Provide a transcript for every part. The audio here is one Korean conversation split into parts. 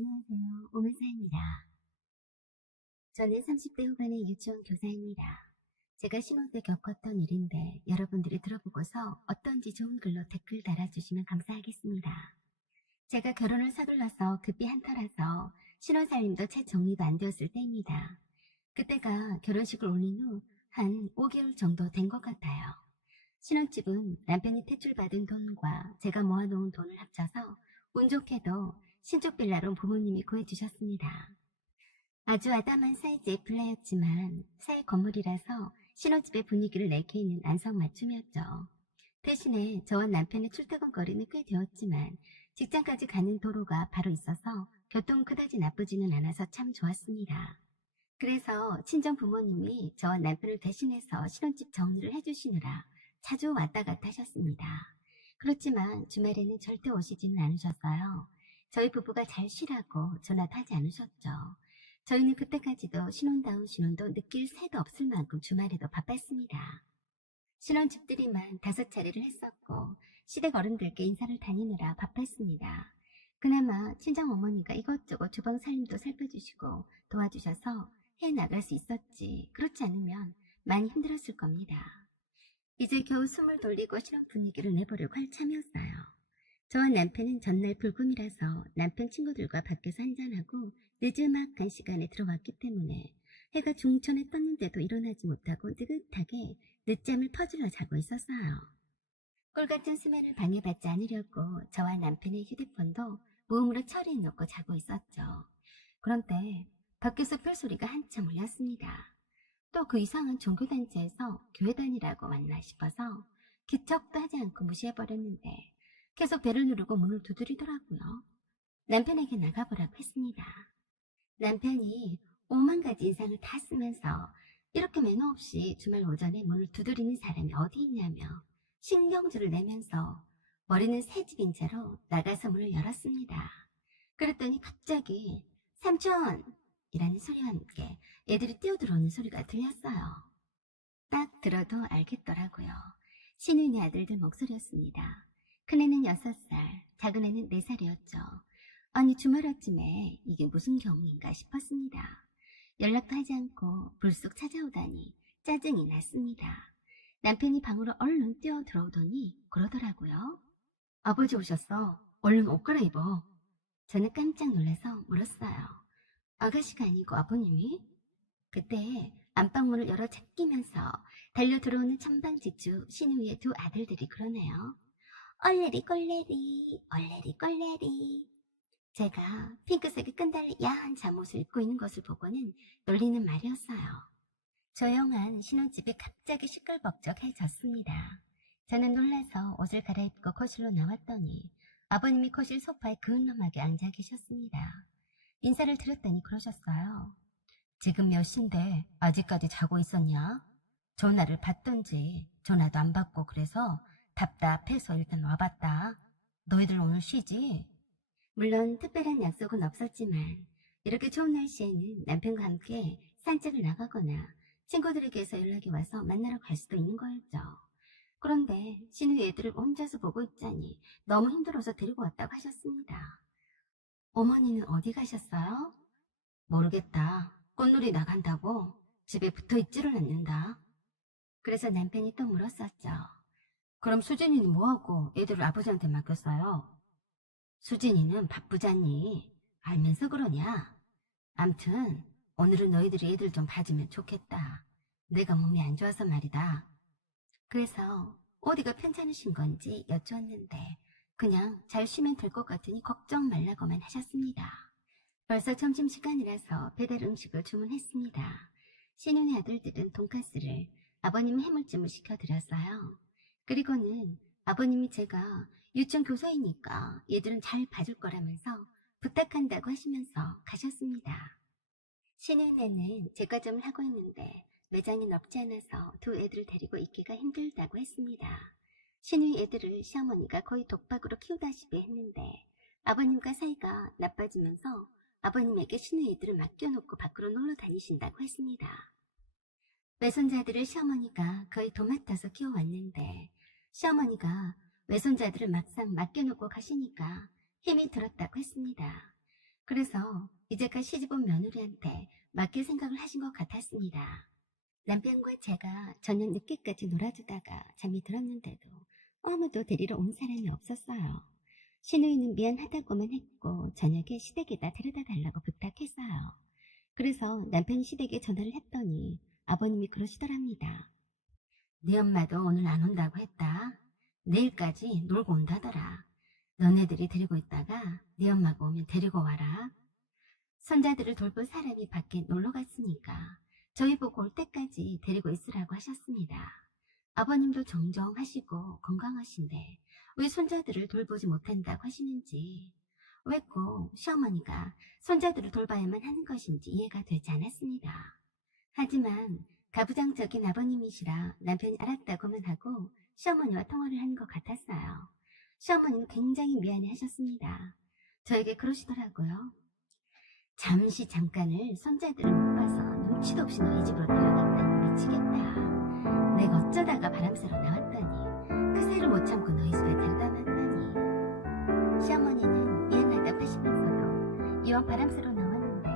안녕하세요. 오은사입니다. 저는 30대 후반의 유치원 교사입니다. 제가 신혼 때 겪었던 일인데 여러분들이 들어보고서 어떤지 좋은 글로 댓글 달아주시면 감사하겠습니다. 제가 결혼을 서둘러서 급히 한터라서 신혼살림도 채 정리도 안 되었을 때입니다. 그때가 결혼식을 올린 후 한 5개월 정도 된 것 같아요. 신혼집은 남편이 대출받은 돈과 제가 모아놓은 돈을 합쳐서 운 좋게도 신축 빌라로 부모님이 구해주셨습니다. 아주 아담한 사이즈의 빌라였지만 새 건물이라서 신혼집의 분위기를 내게 있는 안성맞춤이었죠. 대신에 저와 남편의 출퇴근 거리는 꽤 되었지만 직장까지 가는 도로가 바로 있어서 교통은 그다지 나쁘지는 않아서 참 좋았습니다. 그래서 친정 부모님이 저와 남편을 대신해서 신혼집 정리를 해주시느라 자주 왔다 갔다 하셨습니다. 그렇지만 주말에는 절대 오시지는 않으셨어요. 저희 부부가 잘 쉬라고 전화도 하지 않으셨죠. 저희는 그때까지도 신혼다운 신혼도 느낄 새도 없을 만큼 주말에도 바빴습니다. 신혼집들이만 5차례를 했었고 시댁 어른들께 인사를 다니느라 바빴습니다. 그나마 친정어머니가 이것저것 주방 살림도 살펴주시고 도와주셔서 해나갈 수 있었지. 그렇지 않으면 많이 힘들었을 겁니다. 이제 겨우 숨을 돌리고 신혼 분위기를 내보려고 할 참이었어요. 저와 남편은 전날 불금이라서 남편 친구들과 밖에서 한잔하고 늦지막한 시간에 들어왔기 때문에 해가 중천에 떴는데도 일어나지 못하고 느긋하게 늦잠을 퍼질러 자고 있었어요. 꿀같은 수면을 방해받지 않으려고 저와 남편의 휴대폰도 무음으로 처리해놓고 자고 있었죠. 그런데 밖에서 별소리가 한참 울렸습니다. 또 그 이상한 종교단체에서 교회 다니라고 왔나 싶어서 기척도 하지 않고 무시해버렸는데 계속 배를 누르고 문을 두드리더라고요. 남편에게 나가보라고 했습니다. 남편이 5만 가지 인상을 다 쓰면서 이렇게 매너 없이 주말 오전에 문을 두드리는 사람이 어디 있냐며 신경질을 내면서 머리는 새집인 채로 나가서 문을 열었습니다. 그랬더니 갑자기 삼촌! 이라는 소리와 함께 애들이 뛰어들어오는 소리가 들렸어요. 딱 들어도 알겠더라고요. 신우이네 아들들 목소리였습니다. 큰애는 6살, 작은애는 4살이었죠. 아니 주말 아침에 이게 무슨 경우인가 싶었습니다. 연락도 하지 않고 불쑥 찾아오다니 짜증이 났습니다. 남편이 방으로 얼른 뛰어 들어오더니 그러더라고요. 아버지 오셨어. 얼른 옷 갈아입어. 저는 깜짝 놀라서 물었어요. 아가씨가 아니고 아버님이? 그때 안방문을 열어 제끼면서 달려 들어오는 천방지축 신우이의 2 아들들이 그러네요. 얼레리 꼴레리 얼레리 꼴레리. 제가 핑크색의 끈달린 야한 잠옷을 입고 있는 것을 보고는 놀리는 말이었어요. 조용한 신혼집이 갑자기 시끌벅적해졌습니다. 저는 놀라서 옷을 갈아입고 거실로 나왔더니 아버님이 거실 소파에 근엄하게 앉아 계셨습니다. 인사를 드렸더니 그러셨어요. 지금 몇 시인데 아직까지 자고 있었냐? 전화를 받던지 전화도 안 받고 그래서 답답해서 일단 와봤다. 너희들 오늘 쉬지? 물론 특별한 약속은 없었지만 이렇게 좋은 날씨에는 남편과 함께 산책을 나가거나 친구들에게서 연락이 와서 만나러 갈 수도 있는 거였죠. 그런데 신우 애들을 혼자서 보고 있자니 너무 힘들어서 데리고 왔다고 하셨습니다. 어머니는 어디 가셨어요? 모르겠다. 꽃놀이 나간다고 집에 붙어있지를 않는다. 그래서 남편이 또 물었었죠. 그럼 수진이는 뭐하고 애들을 아버지한테 맡겼어요? 수진이는 바쁘잖니. 알면서 그러냐? 암튼 오늘은 너희들이 애들 좀 봐주면 좋겠다. 내가 몸이 안 좋아서 말이다. 그래서 어디가 편찮으신 건지 여쭈었는데 그냥 잘 쉬면 될 것 같으니 걱정 말라고만 하셨습니다. 벌써 점심시간이라서 배달 음식을 주문했습니다. 신혼의 아들들은 돈가스를, 아버님은 해물찜을 시켜드렸어요. 그리고는 아버님이 제가 유치원 교사이니까 얘들은 잘 봐줄 거라면서 부탁한다고 하시면서 가셨습니다. 신혼애는 제과점을 하고 있는데 매장이 넓지 않아서 2 애들을 데리고 있기가 힘들다고 했습니다. 신우이 애들을 시어머니가 거의 독박으로 키우다시피 했는데 아버님과 사이가 나빠지면서 아버님에게 신우이 애들을 맡겨놓고 밖으로 놀러 다니신다고 했습니다. 외손자들을 시어머니가 거의 도맡아서 키워왔는데 시어머니가 외손자들을 막상 맡겨놓고 가시니까 힘이 들었다고 했습니다. 그래서 이제까지 시집온 며느리한테 맡길 생각을 하신 것 같았습니다. 남편과 제가 저녁 늦게까지 놀아주다가 잠이 들었는데도 아무도 데리러 온 사람이 없었어요. 시누이는 미안하다고만 했고 저녁에 시댁에다 데려다 달라고 부탁했어요. 그래서 남편이 시댁에 전화를 했더니 아버님이 그러시더랍니다. 네 엄마도 오늘 안 온다고 했다. 내일까지 놀고 온다더라. 너네들이 데리고 있다가 네 엄마가 오면 데리고 와라. 손자들을 돌볼 사람이 밖에 놀러 갔으니까 저희 보고 올 때까지 데리고 있으라고 하셨습니다. 아버님도 정정하시고 건강하신데 왜 손자들을 돌보지 못한다고 하시는지, 왜 꼭 시어머니가 손자들을 돌봐야만 하는 것인지 이해가 되지 않았습니다. 하지만 가부장적인 아버님이시라 남편이 알았다고만 하고 시어머니와 통화를 한 것 같았어요. 시어머니는 굉장히 미안해 하셨습니다. 저에게 그러시더라고요. 잠시 잠깐을 손자들을 못 봐서 눈치도 없이 너희 집으로 데려갔다니 미치겠다. 내가 어쩌다가 바람 쐬러 나왔더니 그 새를 못 참고 너희 집에 데려다 놨다니. 시어머니는 미안하다고 하시면서도 이왕 바람 쐬러 나왔는데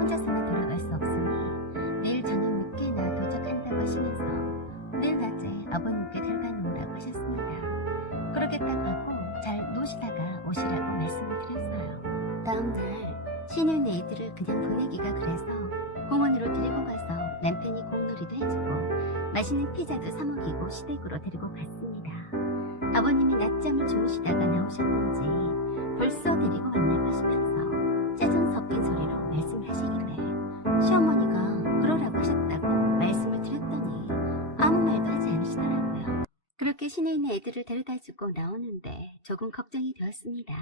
혼자서만 돌아갈 수 없으니 내일 저녁 늦게나 도착한다고 하시면서 내일 낮에 아버님께 데려다 놓으라고 하셨습니다. 그러겠다고 하고 잘 노시다가 오시라고 말씀을 드렸어요. 다음날 시누이네 애들을 그냥 보내기가 그래서 공원으로 데리고 가서 남편이 공놀이도 해주고 맛있는 피자도 사 먹이고 시댁으로 데리고 갔습니다. 아버님이 낮잠을 주무시다가 나오셨는지 벌써 데리고 왔나 하시면서 짜증 섞인 소리로 말씀을 하시길래 시어머니가 그러라고 하셨다고 말씀을 드렸더니 아무 말도 하지 않으시더라고요. 그렇게 시누이네 애들을 데려다주고 나오는데 조금 걱정이 되었습니다.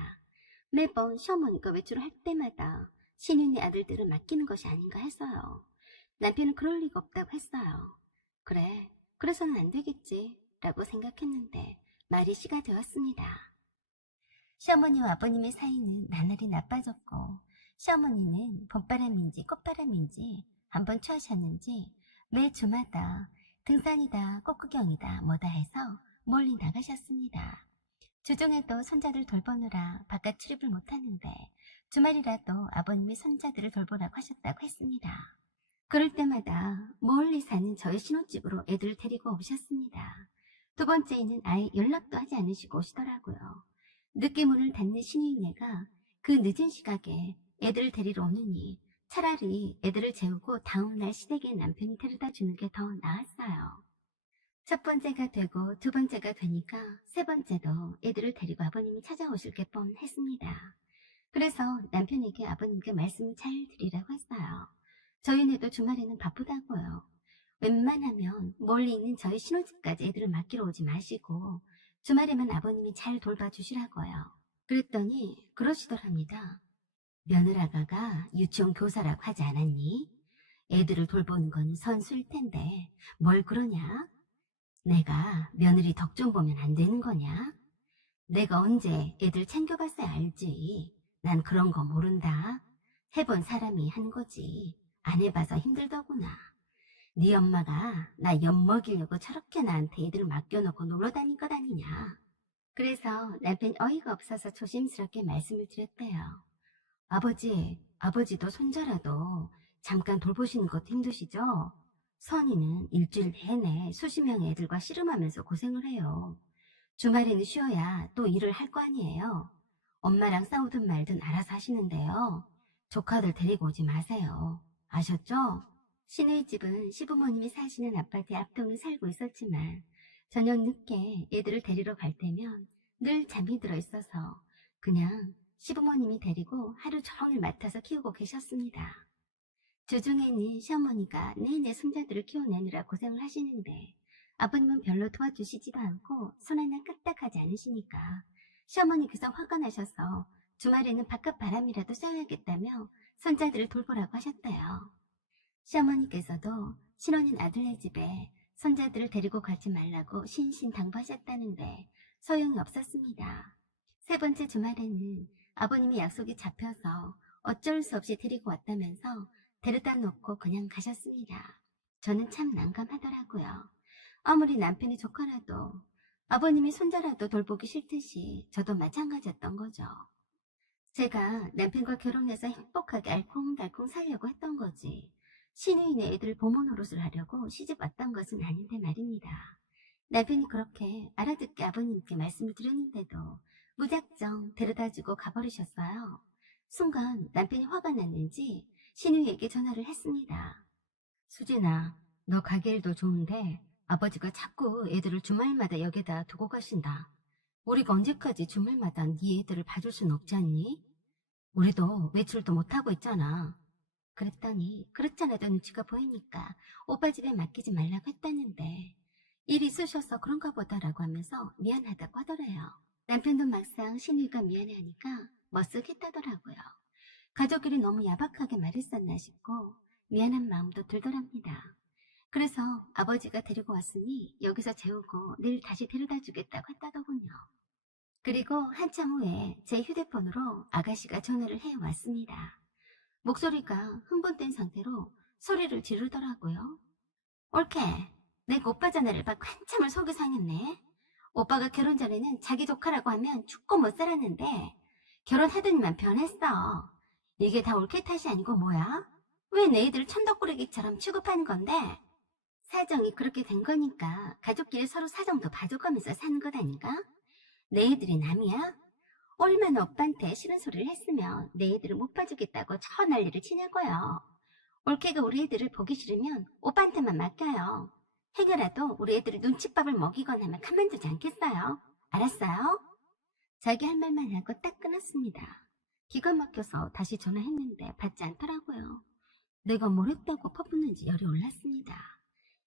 매번 시어머니가 외출을 할 때마다 시누이네 아들들을 맡기는 것이 아닌가 했어요. 남편은 그럴 리가 없다고 했어요. 그래, 그래서는 안 되겠지 라고 생각했는데 말이 씨가 되었습니다. 시어머니와 아버님의 사이는 나날이 나빠졌고 시어머니는 봄바람인지 꽃바람인지 한번 취하셨는지 매 주마다 등산이다 꽃구경이다 뭐다 해서 멀리 나가셨습니다. 주중에도 손자들 돌보느라 바깥 출입을 못하는데 주말이라도 아버님이 손자들을 돌보라고 하셨다고 했습니다. 그럴 때마다 멀리 사는 저희 신혼집으로 애들을 데리고 오셨습니다. 두 번째에는 아예 연락도 하지 않으시고 오시더라고요. 늦게 문을 닫는 시누이네가 그 늦은 시각에 애들을 데리러 오느니 차라리 애들을 재우고 다음날 시댁에 남편이 데려다 주는 게 더 나았어요. 첫 번째가 되고 두 번째가 되니까 세 번째도 애들을 데리고 아버님이 찾아오실 게 뻔했습니다. 그래서 남편에게 아버님께 말씀을 잘 드리라고 했어요. 저희네도 주말에는 바쁘다고요. 웬만하면 멀리 있는 저희 신혼집까지 애들을 맡기러 오지 마시고 주말에만 아버님이 잘 돌봐주시라고요. 그랬더니 그러시더랍니다. 며느라가가 유치원 교사라고 하지 않았니? 애들을 돌보는 건 선수일 텐데 뭘 그러냐? 내가 며느리 덕 좀 보면 안 되는 거냐? 내가 언제 애들 챙겨봤어야 알지. 난 그런 거 모른다. 해본 사람이 한 거지. 안 해봐서 힘들더구나. 네 엄마가 나 엿먹이려고 저렇게 나한테 애들 맡겨놓고 놀러 다닐 거 다니냐. 그래서 남편이 어이가 없어서 조심스럽게 말씀을 드렸대요. 아버지도 손자라도 잠깐 돌보시는 것도 힘드시죠? 선이는 일주일 내내 수십 명의 애들과 씨름하면서 고생을 해요. 주말에는 쉬어야 또 일을 할 거 아니에요. 엄마랑 싸우든 말든 알아서 하시는데요. 조카들 데리고 오지 마세요. 아셨죠? 시누이 집은 시부모님이 사시는 아파트 앞동에 살고 있었지만 저녁 늦게 애들을 데리러 갈 때면 늘 잠이 들어 있어서 그냥 시부모님이 데리고 하루 종일 맡아서 키우고 계셨습니다. 주중에는 시어머니가 내내 손자들을 키워내느라 고생을 하시는데 아버님은 별로 도와주시지도 않고 손 하나 까딱하지 않으시니까 시어머니께서 화가 나셔서 주말에는 바깥 바람이라도 쐬어야겠다며 손자들을 돌보라고 하셨대요. 시어머니께서도 신혼인 아들네 집에 손자들을 데리고 가지 말라고 신신당부하셨다는데 소용이 없었습니다. 세 번째 주말에는 아버님이 약속이 잡혀서 어쩔 수 없이 데리고 왔다면서 데려다 놓고 그냥 가셨습니다. 저는 참 난감하더라고요. 아무리 남편이 조카라도 아버님이 손자라도 돌보기 싫듯이 저도 마찬가지였던 거죠. 제가 남편과 결혼해서 행복하게 알콩달콩 살려고 했던 거지. 신우이네 애들 보모 노릇을 하려고 시집 왔던 것은 아닌데 말입니다. 남편이 그렇게 알아듣게 아버님께 말씀을 드렸는데도 무작정 데려다주고 가버리셨어요. 순간 남편이 화가 났는지 신우이에게 전화를 했습니다. 수진아, 너 가게 일도 좋은데 아버지가 자꾸 애들을 주말마다 여기다 두고 가신다. 우리가 언제까지 주말마다 네 애들을 봐줄 순 없지 않니? 우리도 외출도 못하고 있잖아. 그랬더니 그렇잖아도 눈치가 보이니까 오빠 집에 맡기지 말라고 했다는데 일이 쑤셔서 그런가 보다라고 하면서 미안하다고 하더래요. 남편도 막상 신우이가 미안해하니까 머쓱했다더라고요. 가족끼리 너무 야박하게 말했었나 싶고 미안한 마음도 들더랍니다. 그래서 아버지가 데리고 왔으니 여기서 재우고 내일 다시 데려다 주겠다고 했다더군요. 그리고 한참 후에 제 휴대폰으로 아가씨가 전화를 해왔습니다. 목소리가 흥분된 상태로 소리를 지르더라고요. 옳게, 내가 오빠 전화를 받고 한참을 속이 상했네. 오빠가 결혼 전에는 자기 조카라고 하면 죽고 못 살았는데 결혼하더니만 변했어. 이게 다 옳게 탓이 아니고 뭐야? 왜 내 애들 천덕꾸러기처럼 취급하는 건데? 사정이 그렇게 된 거니까 가족끼리 서로 사정도 봐줘가면서 사는 거다니까? 내 애들이 남이야? 얼마나 오빠한테 싫은 소리를 했으면 내 애들을 못 봐주겠다고 저 난리를 치냐고요. 올케가 우리 애들을 보기 싫으면 오빠한테만 맡겨요. 해결라도 우리 애들을 눈칫밥을 먹이거나 하면 가만두지 않겠어요. 알았어요? 자기 할 말만 하고 딱 끊었습니다. 기가 막혀서 다시 전화했는데 받지 않더라고요. 내가 뭘 했다고 퍼붓는지 열이 올랐습니다.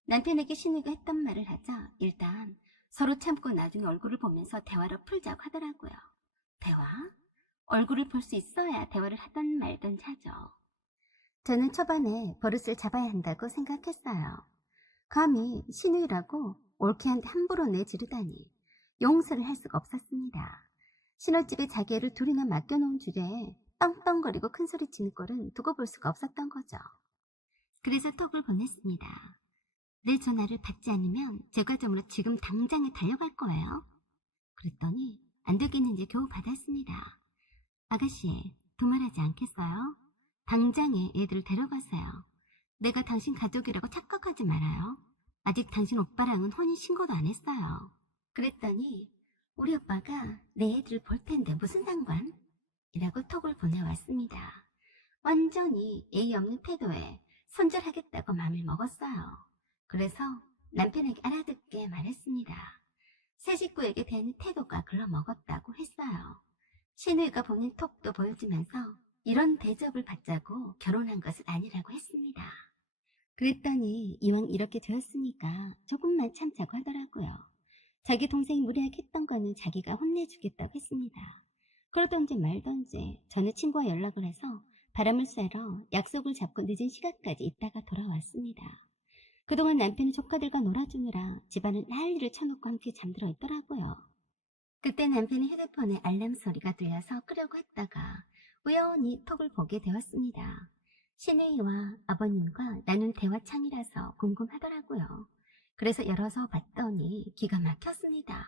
남편에게 신우가 했던 말을 하자 일단 서로 참고 나중에 얼굴을 보면서 대화를 풀자고 하더라고요. 대화? 얼굴을 볼 수 있어야 대화를 하던 말던 하죠. 저는 초반에 버릇을 잡아야 한다고 생각했어요. 감히 신우이라고 올케한테 함부로 내지르다니 용서를 할 수가 없었습니다. 신혼집에 자기 애를 둘이나 맡겨놓은 주제에 떵떵거리고 큰소리치는 꼴은 두고 볼 수가 없었던 거죠. 그래서 톡을 보냈습니다. 내 전화를 받지 않으면 제 과점으로 지금 당장에 달려갈 거예요. 그랬더니 안 되겠는지 겨우 받았습니다. 아가씨, 두말하지 않겠어요? 당장에 애들을 데려가세요. 내가 당신 가족이라고 착각하지 말아요. 아직 당신 오빠랑은 혼인신고도 안 했어요. 그랬더니 우리 오빠가 내 애들을 볼 텐데 무슨 상관? 이라고 톡을 보내왔습니다. 완전히 예의 없는 태도에 손절하겠다고 마음을 먹었어요. 그래서 남편에게 알아듣게 말했습니다. 새 식구에게 대하는 태도가 글러먹었다고 했어요. 신우이가 보낸 톡도 보여주면서 이런 대접을 받자고 결혼한 것은 아니라고 했습니다. 그랬더니 이왕 이렇게 되었으니까 조금만 참자고 하더라고요. 자기 동생이 무리하게 했던 거는 자기가 혼내주겠다고 했습니다. 그러던지 말던지 저는 친구와 연락을 해서 바람을 쐬러 약속을 잡고 늦은 시간까지 있다가 돌아왔습니다. 그동안 남편은 조카들과 놀아주느라 집안을 난리를 쳐놓고 함께 잠들어 있더라고요. 그때 남편의 휴대폰에 알람 소리가 들려서 끄려고 했다가 우연히 톡을 보게 되었습니다. 신우이와 아버님과 나눈 대화창이라서 궁금하더라고요. 그래서 열어서 봤더니 기가 막혔습니다.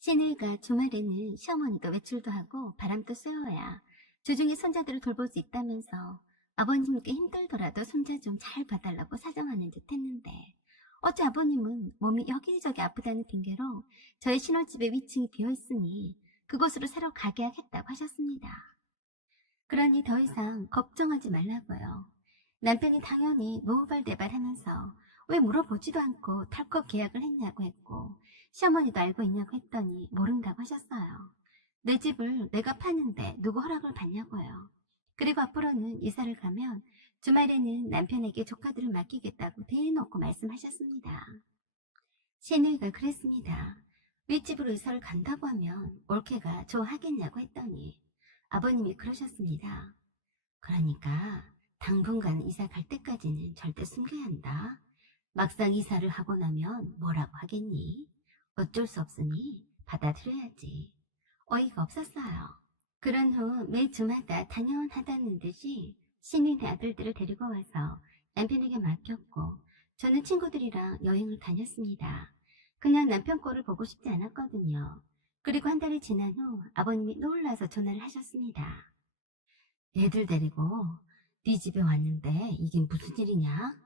신우이가 주말에는 시어머니도 외출도 하고 바람도 쐬어야 주중에 손자들을 돌볼 수 있다면서 아버님께 힘들더라도 손자 좀 잘 봐달라고 사정하는 듯 했는데 어째 아버님은 몸이 여기저기 아프다는 핑계로 저희 신혼집에 위층이 비어있으니 그곳으로 새로 가게 하겠다고 하셨습니다. 그러니 더 이상 걱정하지 말라고요. 남편이 당연히 노후발대발하면서 왜 물어보지도 않고 털컥 계약을 했냐고 했고 시어머니도 알고 있냐고 했더니 모른다고 하셨어요. 내 집을 내가 파는데 누구 허락을 받냐고요. 그리고 앞으로는 이사를 가면 주말에는 남편에게 조카들을 맡기겠다고 대놓고 말씀하셨습니다. 신우이가 그랬습니다. 윗집으로 이사를 간다고 하면 올케가 좋아하겠냐고 했더니 아버님이 그러셨습니다. 그러니까 당분간 이사 갈 때까지는 절대 숨겨야 한다. 막상 이사를 하고 나면 뭐라고 하겠니? 어쩔 수 없으니 받아들여야지. 어이가 없었어요. 그런 후 매 주마다 당연하다는 듯이 신인 아들들을 데리고 와서 남편에게 맡겼고 저는 친구들이랑 여행을 다녔습니다. 그냥 남편 꼴을 보고 싶지 않았거든요. 그리고 한 달이 지난 후 아버님이 놀라서 전화를 하셨습니다. 애들 데리고 네 집에 왔는데 이게 무슨 일이냐?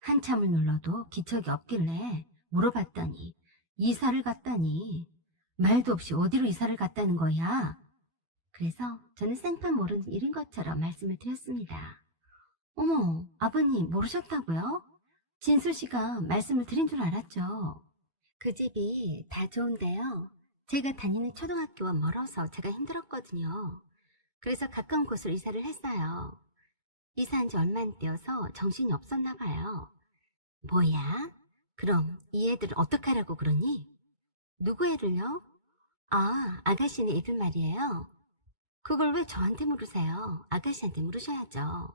한참을 눌러도 기척이 없길래 물어봤더니 이사를 갔다니. 말도 없이 어디로 이사를 갔다는 거야? 그래서 저는 생판 모르는 일인 것처럼 말씀을 드렸습니다. 어머, 아버님 모르셨다고요? 진수 씨가 말씀을 드린 줄 알았죠. 그 집이 다 좋은데요. 제가 다니는 초등학교와 멀어서 제가 힘들었거든요. 그래서 가까운 곳으로 이사를 했어요. 이사한 지 얼마 안 되어서 정신이 없었나 봐요. 뭐야? 그럼 이 애들은 어떡하라고 그러니? 누구 애를요? 아, 아가씨네 애들 말이에요. 그걸 왜 저한테 물으세요? 아가씨한테 물으셔야죠.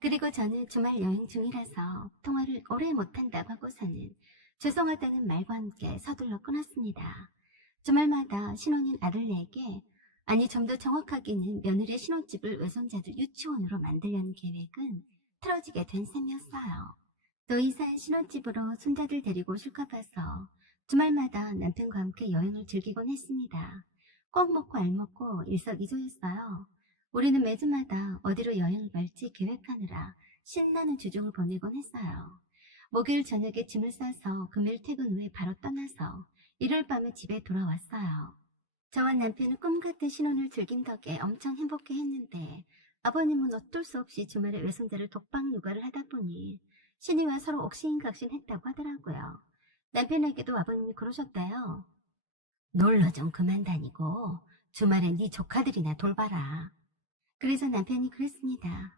그리고 저는 주말 여행 중이라서 통화를 오래 못한다고 하고서는 죄송하다는 말과 함께 서둘러 끊었습니다. 주말마다 신혼인 아들네에게, 아니 좀 더 정확하게는 며느리의 신혼집을 외손자들 유치원으로 만들려는 계획은 틀어지게 된 셈이었어요. 또 이사한 신혼집으로 손자들 데리고 오실까 봐서 주말마다 남편과 함께 여행을 즐기곤 했습니다. 꼭 먹고 알 먹고 일석이조였어요. 우리는 매주마다 어디로 여행을 갈지 계획하느라 신나는 주중을 보내곤 했어요. 목요일 저녁에 짐을 싸서 금요일 퇴근 후에 바로 떠나서 일요일 밤에 집에 돌아왔어요. 저와 남편은 꿈같은 신혼을 즐긴 덕에 엄청 행복해 했는데 아버님은 어쩔 수 없이 주말에 외손자를 독박 육아를 하다 보니 신이와 서로 옥신각신했다고 하더라고요. 남편에게도 아버님이 그러셨대요. 놀러 좀 그만 다니고 주말에 네 조카들이나 돌봐라. 그래서 남편이 그랬습니다.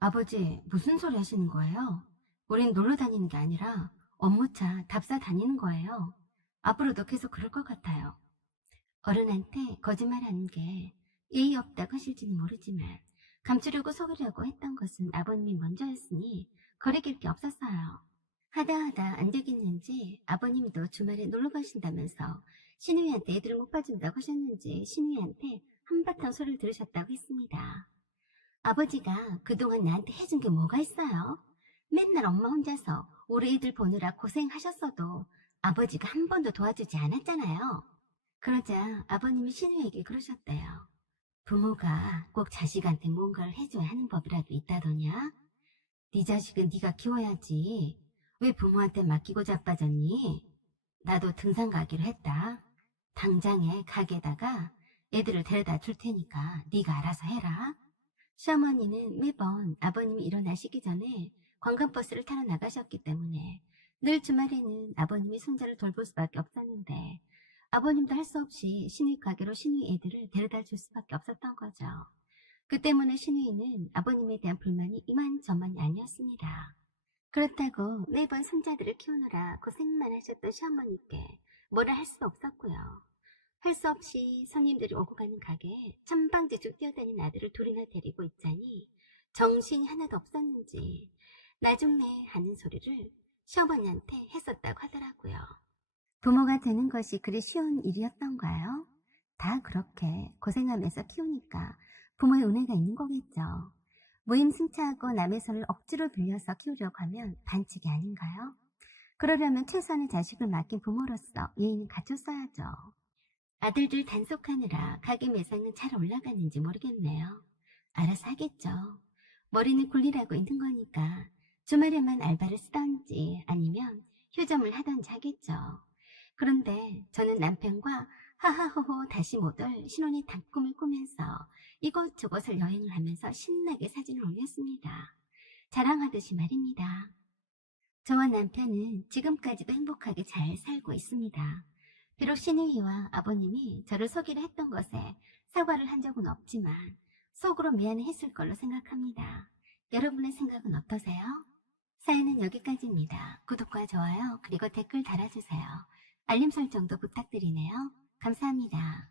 아버지, 무슨 소리 하시는 거예요? 우린 놀러 다니는 게 아니라 업무차 답사 다니는 거예요. 앞으로도 계속 그럴 것 같아요. 어른한테 거짓말하는 게 예의 없다고 하실지는 모르지만 감추려고 속이려고 했던 것은 아버님이 먼저였으니 거리낄 게 없었어요. 하다 안 되겠는지 아버님도 주말에 놀러 가신다면서 신우이한테 애들을 못 봐준다고 하셨는지 신우이한테 한바탕 소리를 들으셨다고 했습니다. 아버지가 그동안 나한테 해준 게 뭐가 있어요? 맨날 엄마 혼자서 우리 애들 보느라 고생하셨어도 아버지가 한 번도 도와주지 않았잖아요. 그러자 아버님이 신우에게 그러셨대요. 부모가 꼭 자식한테 뭔가를 해줘야 하는 법이라도 있다더냐? 네 자식은 네가 키워야지. 왜 부모한테 맡기고 자빠졌니? 나도 등산 가기로 했다. 당장에 가게에다가 애들을 데려다 줄 테니까 네가 알아서 해라. 시어머니는 매번 아버님이 일어나시기 전에 관광버스를 타러 나가셨기 때문에 늘 주말에는 아버님이 손자를 돌볼 수밖에 없었는데 아버님도 할 수 없이 시누이 가게로 시누이 애들을 데려다 줄 수밖에 없었던 거죠. 그 때문에 시누이는 아버님에 대한 불만이 이만저만이 아니었습니다. 그렇다고 매번 손자들을 키우느라 고생만 하셨던 시어머니께 뭐라 할 수도 없었고요. 할 수 없이 손님들이 오고 가는 가게에 천방지축 뛰어다니는 아들을 둘이나 데리고 있자니 정신이 하나도 없었는지 나중내 하는 소리를 시어머니한테 했었다고 하더라고요. 부모가 되는 것이 그리 쉬운 일이었던가요? 다 그렇게 고생하면서 키우니까 부모의 은혜가 있는 거겠죠. 무임승차하고 남의 손을 억지로 빌려서 키우려고 하면 반칙이 아닌가요? 그러려면 최소한의 자식을 맡긴 부모로서 예의는 갖췄어야죠. 아들들 단속하느라 가게 매상은 잘 올라가는지 모르겠네요. 알아서 하겠죠. 머리는 굴리라고 있는 거니까 주말에만 알바를 쓰던지 아니면 휴점을 하던지 하겠죠. 그런데 저는 남편과 하하호호 다시 못 올 신혼의 단꿈을 꾸면서 이곳저곳을 여행을 하면서 신나게 사진을 올렸습니다. 자랑하듯이 말입니다. 저와 남편은 지금까지도 행복하게 잘 살고 있습니다. 비록 시누이와 아버님이 저를 속이려 했던 것에 사과를 한 적은 없지만 속으로 미안해했을 걸로 생각합니다. 여러분의 생각은 어떠세요? 사연은 여기까지입니다. 구독과 좋아요 그리고 댓글 달아주세요. 알림 설정도 부탁드리네요. 감사합니다.